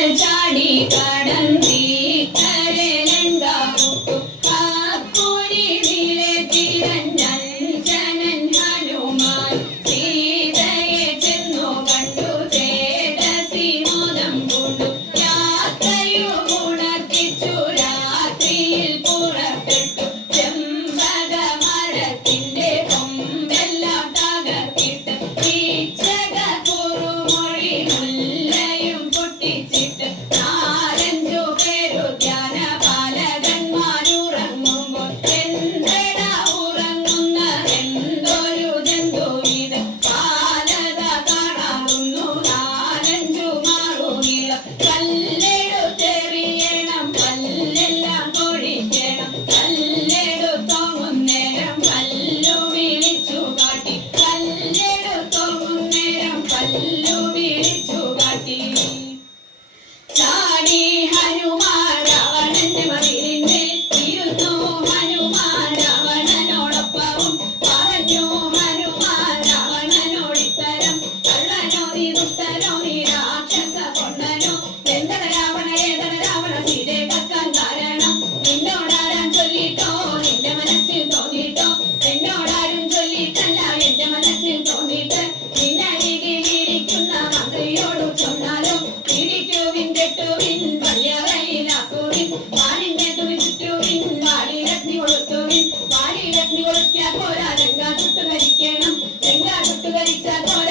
கடல் சாடி கடந்தி கரலண்டா புட்டு Mr. Boy.